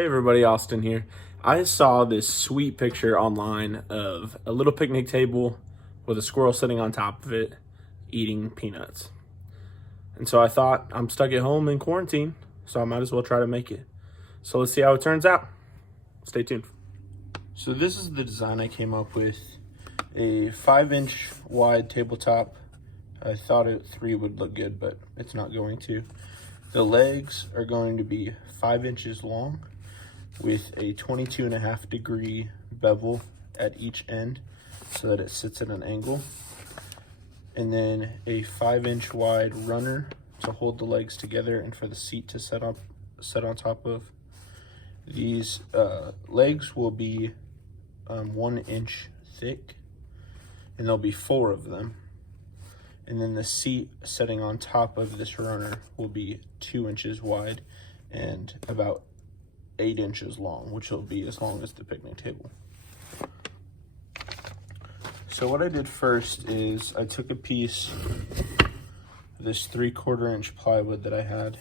Hey everybody, Austin here. I saw this sweet picture online of a little picnic table with a squirrel sitting on top of it eating peanuts. And so I thought, I'm stuck at home in quarantine, so I might as well try to make it. So let's see how it turns out. Stay tuned. So this is the design I came up with. A 5-inch wide tabletop. I thought 3 would look good, but it's not going to. The legs are going to be 5 inches long with a 22.5-degree bevel at each end so that it sits at an angle. And then a 5-inch wide runner to hold the legs together and for the seat to set on top of. These legs will be 1 inch thick, and there'll be 4 of them. And then the seat setting on top of this runner will be 2 inches wide and about 8 inches long, which will be as long as the picnic table. So what I did first is I took a piece of this 3/4 inch plywood that I had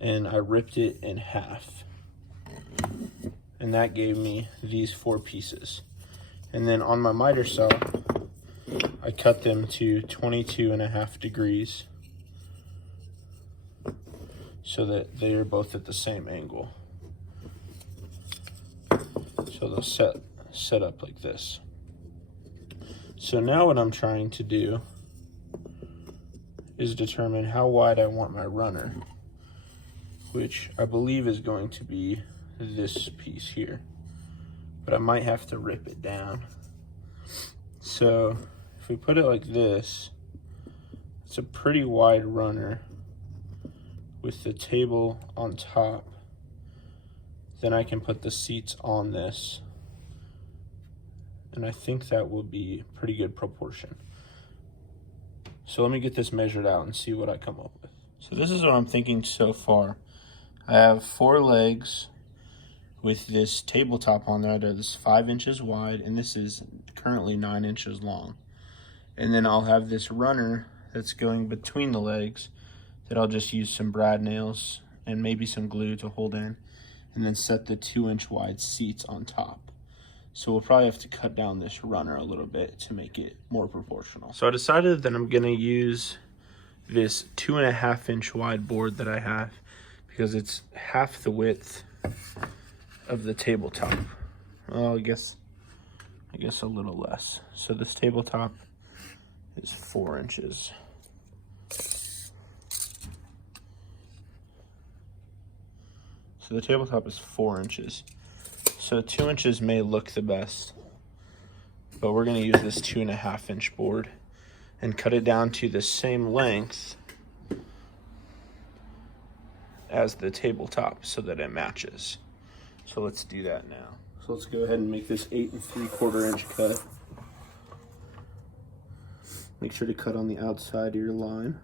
and I ripped it in half. And that gave me these 4 pieces. And then on my miter saw, I cut them to 22.5 degrees so that they are both at the same angle. So they'll set up like this. So now what I'm trying to do is determine how wide I want my runner, which I believe is going to be this piece here, but I might have to rip it down. So if we put it like this, it's a pretty wide runner with the table on top. Then I can put the seats on this, and I think that will be pretty good proportion. So let me get this measured out and see what I come up with. So this is what I'm thinking so far. I have 4 legs with this tabletop on there that is 5 inches wide, and this is currently 9 inches long. And then I'll have this runner that's going between the legs that I'll just use some brad nails and maybe some glue to hold in, and then set the 2-inch wide seats on top. So we'll probably have to cut down this runner a little bit to make it more proportional. So I decided that I'm gonna use this 2.5-inch wide board that I have because it's half the width of the tabletop. Well, I guess a little less. So this tabletop is 4 inches. So the tabletop is 4 inches. So 2 inches may look the best, but we're gonna use this 2.5-inch board and cut it down to the same length as the tabletop so that it matches. So let's do that now. So let's go ahead and make this 8 3/4 inch cut. Make sure to cut on the outside of your line.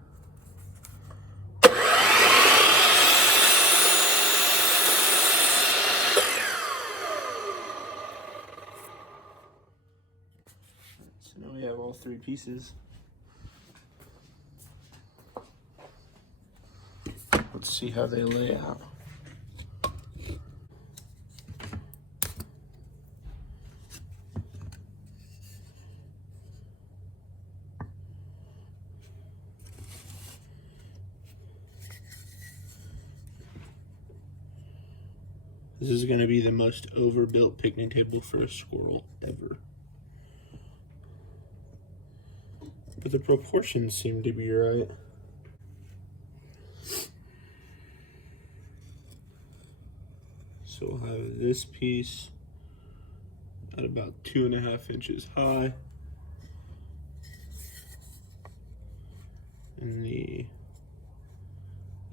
So now we have all 3 pieces. Let's see how they lay out. This is going to be the most overbuilt picnic table for a squirrel ever. But the proportions seem to be right. So we'll have this piece at about 2.5 inches high. And the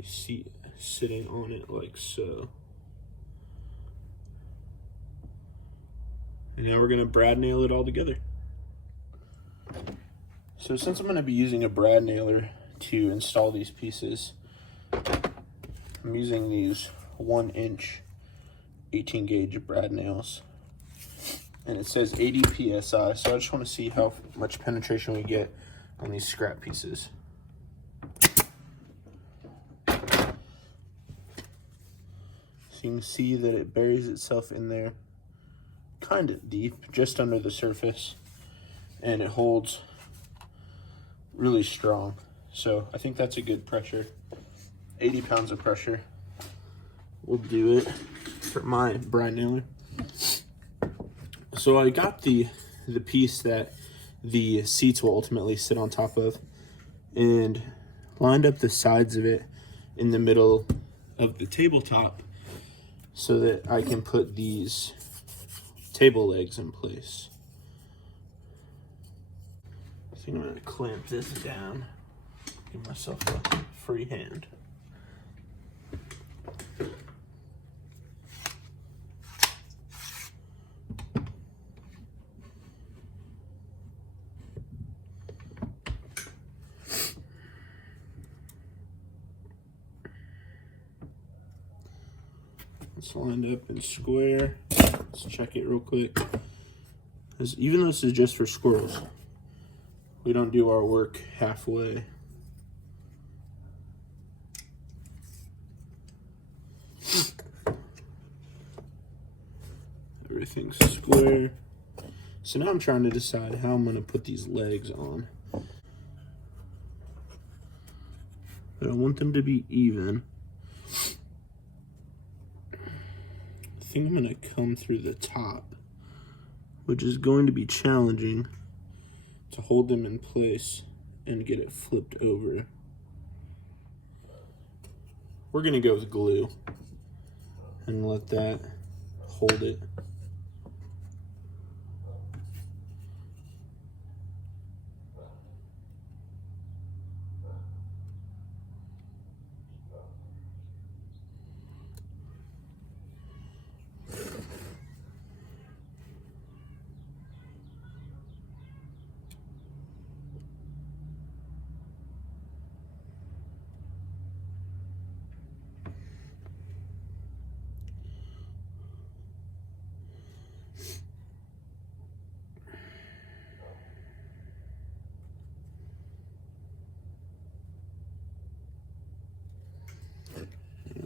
seat sitting on it like so. And now we're gonna brad nail it all together. So since I'm gonna be using a brad nailer to install these pieces, I'm using these 1-inch 18 gauge brad nails. And it says 80 PSI, so I just wanna see how much penetration we get on these scrap pieces. So you can see that it buries itself in there kind of deep, just under the surface, and it holds really strong. So I think that's a good pressure. 80 pounds of pressure will do it for my brine nailer. So I got the piece that the seats will ultimately sit on top of and lined up the sides of it in the middle of the tabletop so that I can put these table legs in place. I think I'm gonna clamp this down, give myself a free hand. It's lined up and square. Let's check it real quick. Even though this is just for squirrels, we don't do our work halfway. Everything's square. So now I'm trying to decide how I'm gonna put these legs on. But I want them to be even. I think I'm gonna come through the top, which is going to be challenging to hold them in place and get it flipped over. We're gonna go with glue and let that hold it.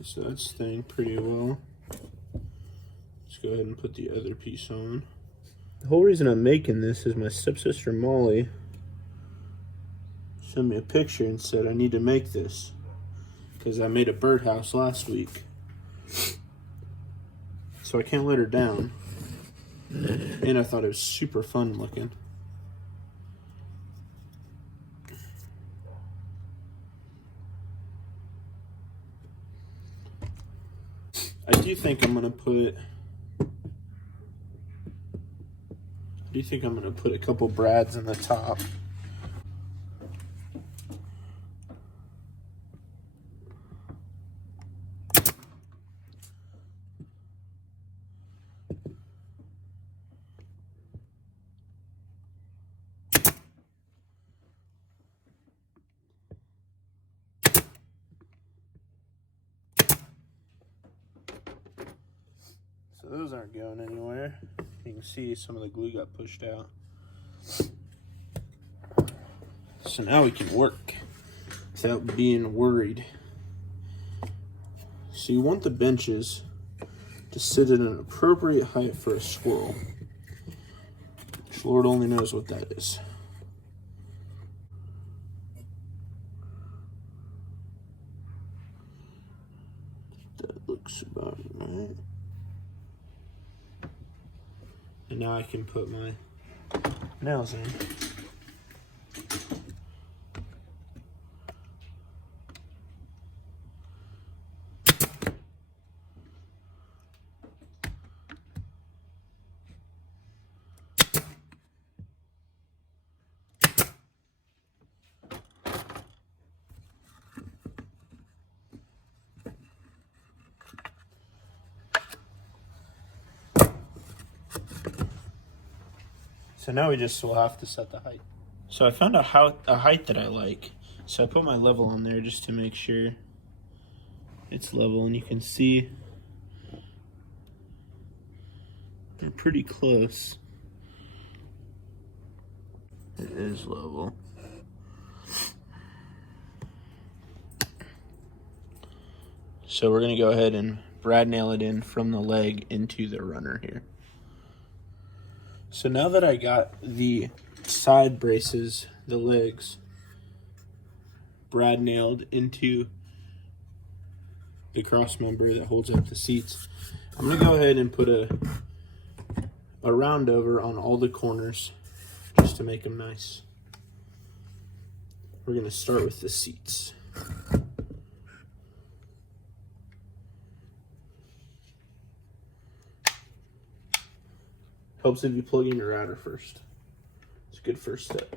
So that's staying pretty well. Let's go ahead and put the other piece on. The whole reason I'm making this is my stepsister Molly sent me a picture and said I need to make this because I made a birdhouse last week. So I can't let her down. And I thought it was super fun looking. I do think I'm gonna put a couple brads in the top. So those aren't going anywhere. You can see some of the glue got pushed out. So now we can work without being worried. So you want the benches to sit at an appropriate height for a squirrel. Which Lord only knows what that is. That looks about right. And now I can put my nails in. So now we just will have to set the height. So I found a height that I like. So I put my level on there just to make sure it's level, and you can see they're pretty close. It is level. So we're gonna go ahead and brad nail it in from the leg into the runner here. So now that I got the side braces, the legs, brad nailed into the cross member that holds up the seats, I'm going to go ahead and put a round over on all the corners just to make them nice. We're going to start with the seats. Helps if you plug in your router first. It's a good first step.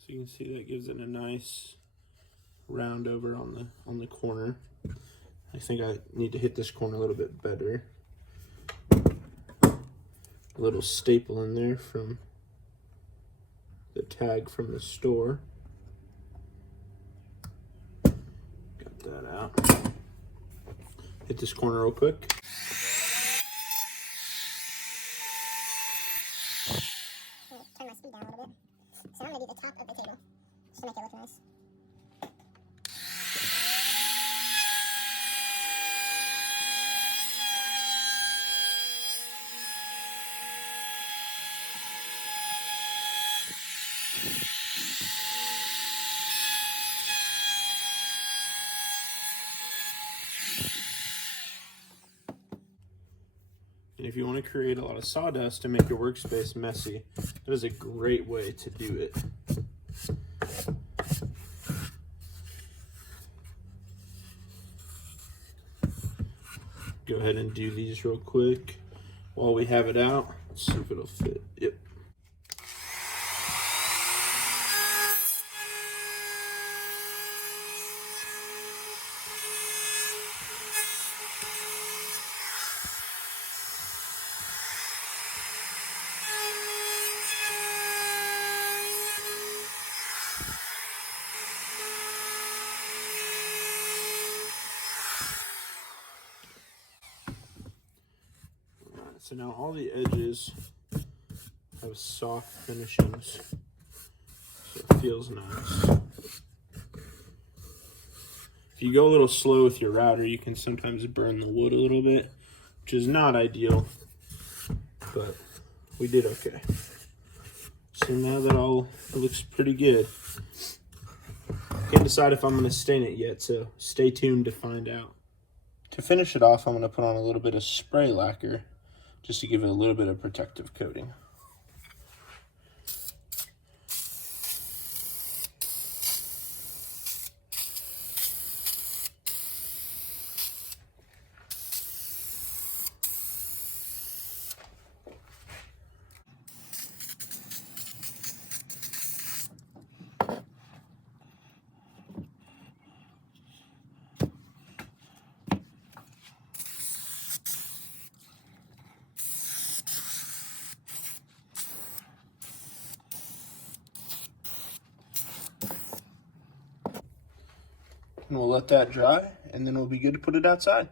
So you can see that gives it a nice round over on the corner. I think I need to hit this corner a little bit better. A little staple in there from the tag from the store. Got that out. Hit this corner real quick. Turn my speed down a little bit. So I'm going to do the top of the table just to make it look nice. And if you want to create a lot of sawdust to make your workspace messy, that is a great way to do it. Go ahead and do these real quick while we have it out. Let's see if it'll fit. Yep. So now all the edges have soft finishings, so it feels nice. If you go a little slow with your router, you can sometimes burn the wood a little bit, which is not ideal, but we did okay. So now that all looks pretty good. Can't decide if I'm going to stain it yet, so stay tuned to find out. To finish it off, I'm going to put on a little bit of spray lacquer, just to give it a little bit of protective coating. And we'll let that dry, and then we'll be good to put it outside.